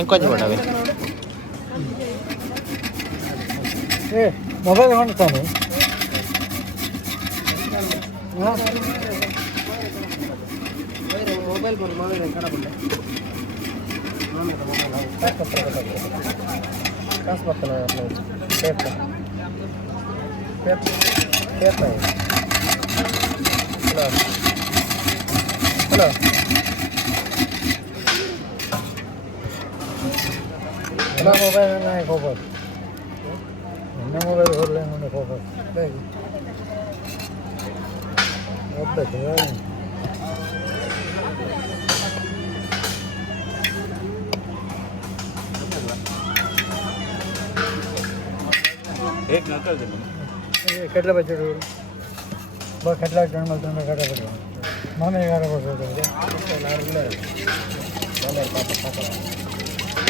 ಎಂಕೊಂಚಿ ಕೊಡವೆ mobile ಹೊಂಡ್ತಾನೆ mobile mobile ಕಡಬಲ್ಲ ಕಾಸು ಬರ್ತಾನೆ hello ಎಲ್ಲ ಮೊಬೈಲ್ ಹೋಗ್ಬೋದು ಇನ್ನ ಮೊಬೈಲ್ ಹೊರಲೆ ನೋಡಿ ಹೋಗ್ಬೋದು ಹೋಗ್ಬೇಕು एक नकल दे કેટલા બજે બસ કેટલા જણ મળતું કાઢા પડે મને 11 બજે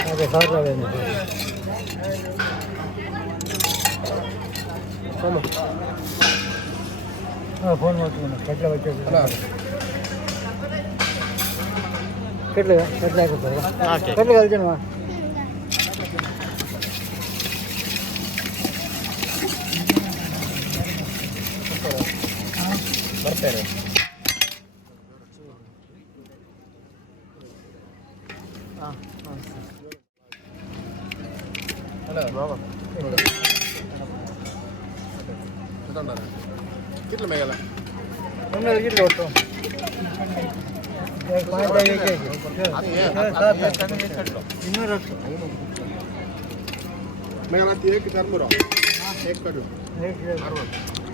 અરે સાત આવે ને ચાલો હા ફોન મળતું કેટલા બજે કેટલા કેટલા જણ ಬರ್ತಾರೆ ಹಲೋ ಬಾಬಾ कितने में गया हमने कितने ऑटो एक पांच है एक इन्हों रख मैं गला 3 एक कर मरो एक करो एक